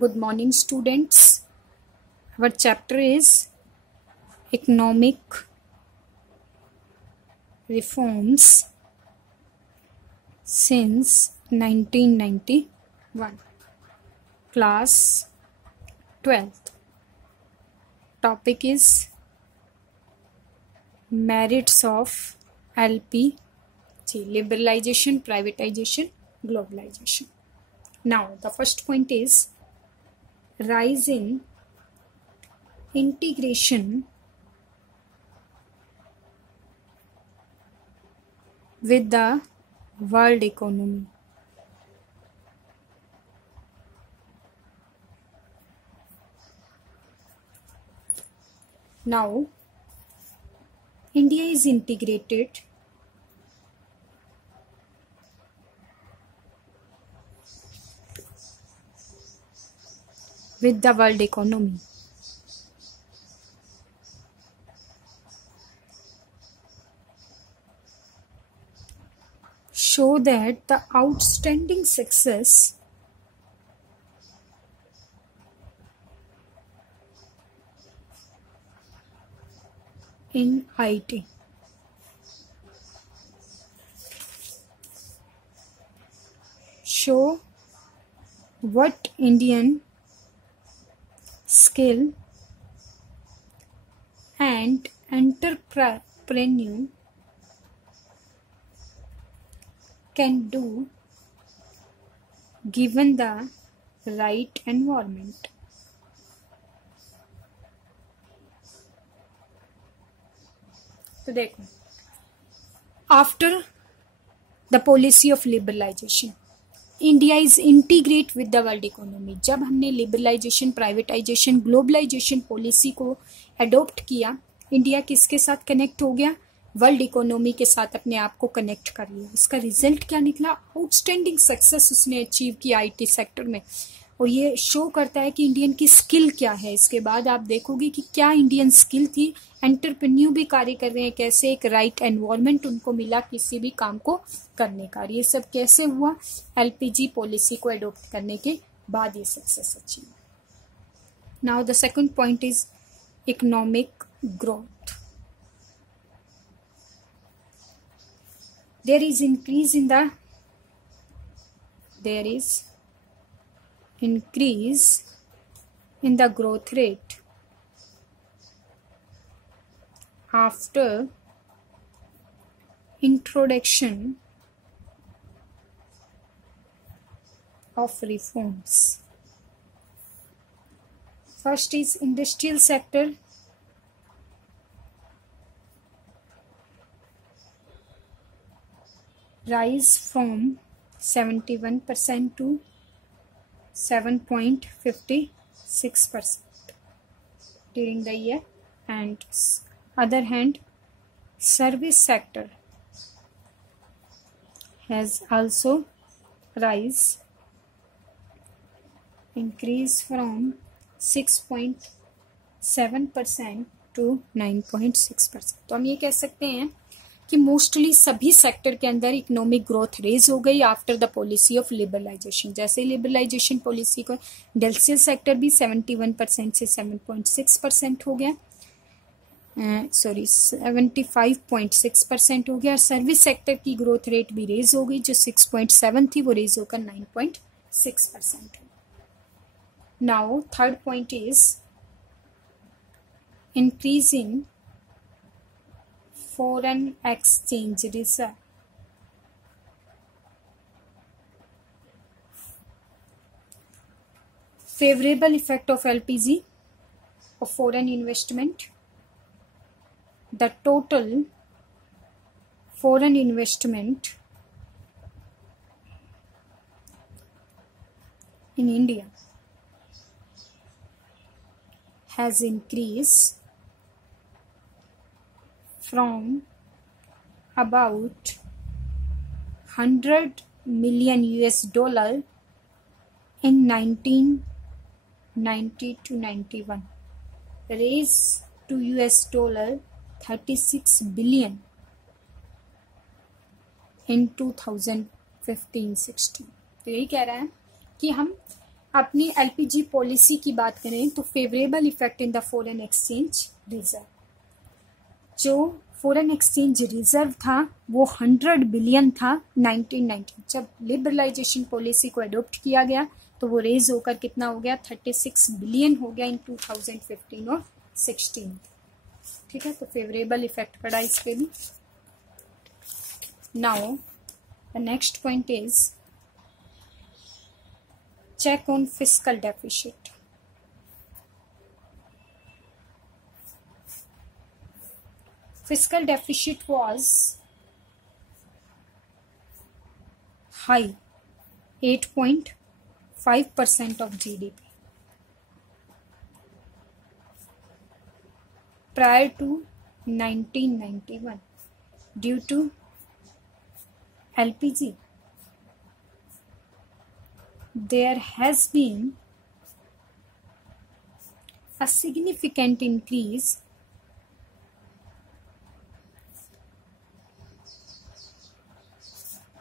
Good morning, students. Our chapter is Economic Reforms since 1991. Class 12th. Topic is Merits of LPG, Liberalization, Privatization, Globalization. Now, the first point is rise in integration with the world economy. Now, India is integrated with the world economy. Show that the outstanding success in IT. Show what Indian skill and entrepreneur can do given the right environment. तो देखो, after the policy of liberalization, India is integrate with the world economy. जब हमने liberalisation, privatisation, globalisation policy को एडॉप्ट किया, इंडिया किसके साथ कनेक्ट हो गया? वर्ल्ड इकोनॉमी के साथ अपने आप को कनेक्ट कर लिया. इसका रिजल्ट क्या निकला? आउटस्टैंडिंग सक्सेस उसने अचीव किया आईटी सेक्टर में. और ये शो करता है कि इंडियन की स्किल क्या है. इसके बाद आप देखोगे कि क्या इंडियन स्किल थी. एंटरप्रेन्योर भी कार्य कर रहे हैं, कैसे एक राइट एनवायरनमेंट उनको मिला किसी भी काम को करने का. ये सब कैसे हुआ? एलपीजी पॉलिसी को एडॉप्ट करने के बाद ये success achieve. Now the second point is economic growth. there is increase in the growth rate after introduction of reforms. First is industrial sector. Rise from 71% to 7.56% during the year. And other hand, service sector has also increase from 6.7% to 9.6%. तो हम ये कह सकते हैं कि मोस्टली सभी सेक्टर के अंदर इकोनॉमिक ग्रोथ रेज हो गई after the policy of liberalization. जैसे लिबरलाइजेशन पॉलिसी को इंडस्ट्रियल सेक्टर भी 71% से 7.6% हो गया, 75.6% हो गया. सर्विस सेक्टर की ग्रोथ रेट भी रेज हो गई, जो 6.7 थी वो रेज होकर 9.6% है. Now third point is increasing foreign exchange reserve. Favorable effect of LPG of foreign investment. The total foreign investment in India has increased from about $100 million in 1990 to 91, raised to $36 billion in 2015-16. तो यही कह रहा है कि हम अपनी LPG policy की बात करें तो favourable effect in the foreign exchange reserve, जो फॉरेन एक्सचेंज रिजर्व था वो 100 बिलियन था 1990। जब लिबरलाइजेशन पॉलिसी को अडॉप्ट किया गया तो वो रेज होकर कितना हो गया, 36 बिलियन हो गया इन 2015 और 16। ठीक है, तो फेवरेबल इफेक्ट पड़ा इसके भी। Now the next point is check on fiscal deficit. Fiscal deficit was high, 8.5% of GDP prior to 1991 due to LPG. There has been a significant increase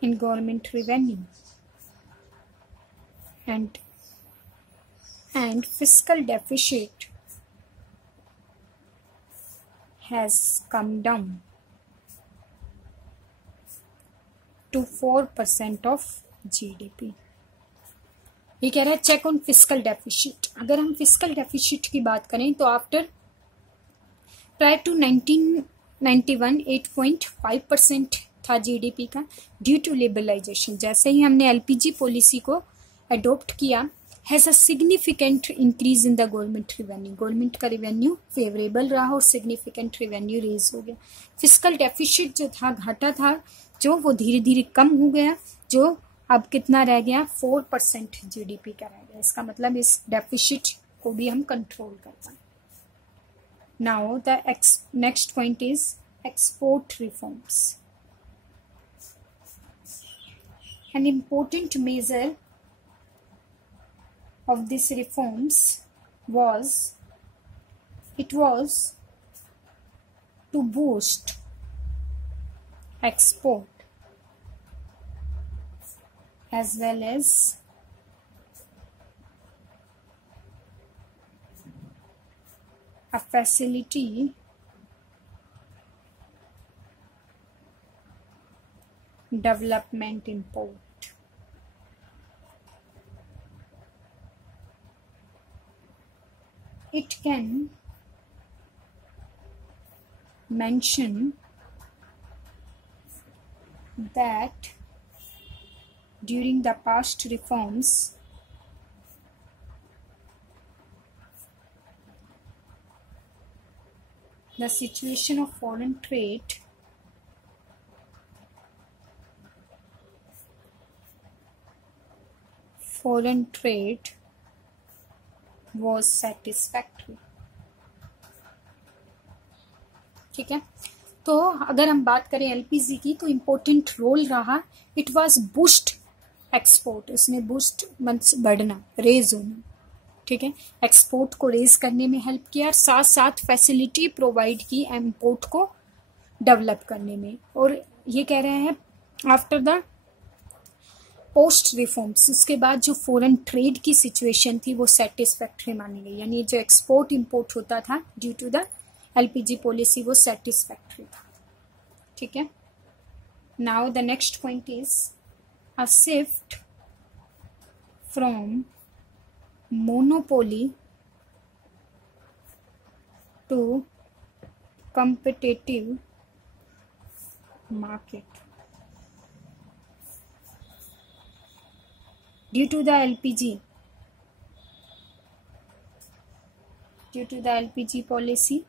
in government revenue and fiscal deficit has come down to 4% of GDP. ये कह रहा है check on fiscal deficit. अगर हम fiscal deficit की बात करें तो आफ्टर प्रायर टू 1991 8.5% था जीडीपी का ड्यू टू लिबरलाइजेशन। जैसे ही हमने एलपीजी पॉलिसी को अडॉप्ट किया, has a significant increase in the government revenue. Government का रिवेन्यू फेवरेबल रहा और सिग्निफिकेंट रिवेन्यू रेज हो गया। फिस्कल डेफिसिट जो था, घाटा था जो, वो धीरे धीरे कम हो गया, जो अब कितना रह गया, 4% जीडीपी का रह गया। इसका मतलब इस डेफिसिट को भी हम कंट्रोल कर पाए। Now the next point is export reforms. An important major of these reforms was to boost export as well as a facility development import. It can mention that during the past reforms, the situation of foreign trade was satisfactory. ठीक है, तो अगर हम बात करें एलपीजी की तो important role रहा, इट वाज बूस्ट एक्सपोर्ट। उसने बूस्ट मींस बढ़ना, रेज होना। ठीक है, एक्सपोर्ट को रेज करने में हेल्प किया और साथ साथ फैसिलिटी प्रोवाइड की इम्पोर्ट को डेवलप करने में। और ये कह रहे हैं आफ्टर द पोस्ट रिफॉर्म्स, उसके बाद जो फॉरेन ट्रेड की सिचुएशन थी वो सेटिस्फैक्ट्री मानी गई। यानी जो एक्सपोर्ट इंपोर्ट होता था due to the LPG policy वो सेटिस्फैक्ट्री था। ठीक है, now the next point is a shift from monopoly to competitive market. Due to the LPG policy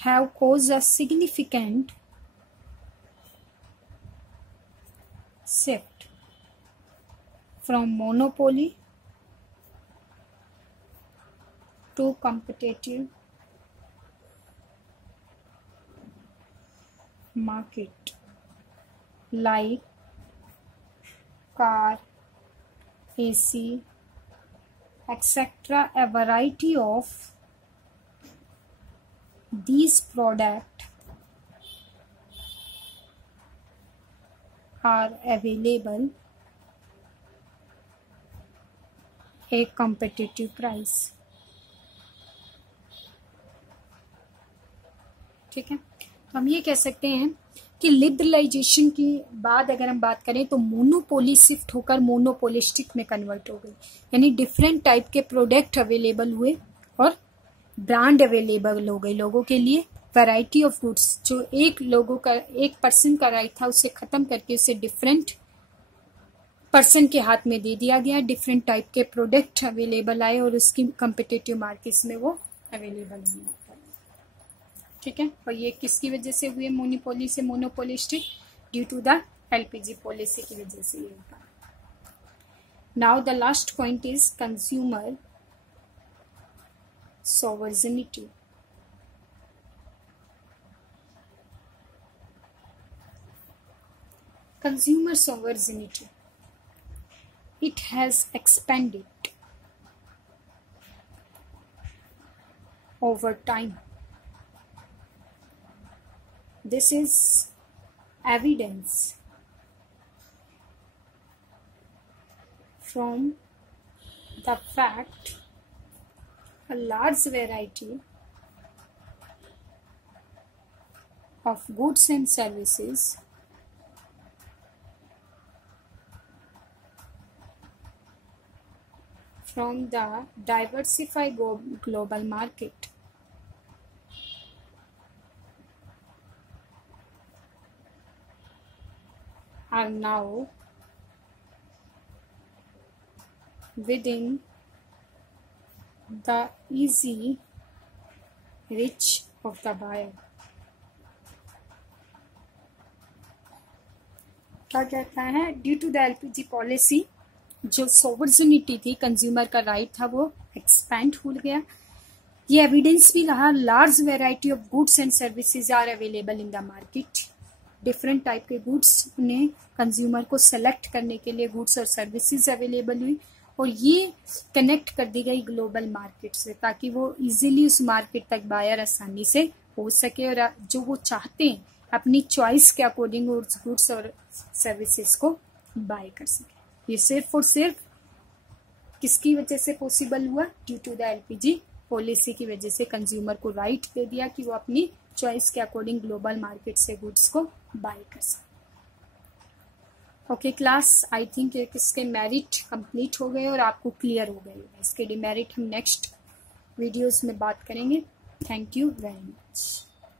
have caused a significant shift from monopoly to competitive market like car, AC, etc. A variety of these products are available a competitive price। ठीक है, तो हम ये कह सकते हैं कि लिबरलाइजेशन के बाद अगर हम बात करें तो मोनोपोली शिफ्ट होकर मोनोपोलिस्टिक में कन्वर्ट हो गई, यानी डिफरेंट टाइप के प्रोडक्ट अवेलेबल हुए और ब्रांड अवेलेबल हो गई लोगों के लिए। वैरायटी ऑफ गुड्स, जो एक पर्सन का राइट था उसे खत्म करके उसे डिफरेंट पर्सन के हाथ में दे दिया गया। डिफरेंट टाइप के प्रोडक्ट अवेलेबल आए और उसकी कम्पिटिटिव मार्केट्स में वो अवेलेबल हुए। ठीक है, और ये किसकी वजह से हुए मोनोपोली से monopolistic? Due to the LPG policy की वजह से ये होगा। Now the last point is consumer sovereignty। Consumer sovereignty, it has expanded over time. This is evidence from the fact a large variety of goods and services from the diversified global market are now within the easy reach of the buyer। क्या कहता है? Due to the LPG policy जो sovereignty थी, consumer का right था, वो expand हो गया। ये एविडेंस भी रहा, large variety of goods and services are available in the market. Different type के गुड्स उन्हें कंज्यूमर को सेलेक्ट करने के लिए गुड्स और सर्विसेज अवेलेबल हुई और ये कनेक्ट कर दी गई ग्लोबल मार्केट से, ताकि वो इजीली उस मार्केट तक बायर आसानी से हो सके और जो वो चाहते हैं अपनी चॉइस के अकॉर्डिंग उस गुड्स और सर्विसेज को बाय कर सके। ये सिर्फ और सिर्फ किसकी वजह से पॉसिबल हुआ? Due to the LPG policy की वजह से कंज्यूमर को राइट दे दिया कि वो अपनी चॉइस के अकॉर्डिंग ग्लोबल मार्केट से गुड्स को बाय कर सके। ओके क्लास, आई थिंक इसके मेरिट कंप्लीट हो गए और आपको क्लियर हो गए। इसके डिमेरिट हम नेक्स्ट वीडियोस में बात करेंगे। Thank you very much.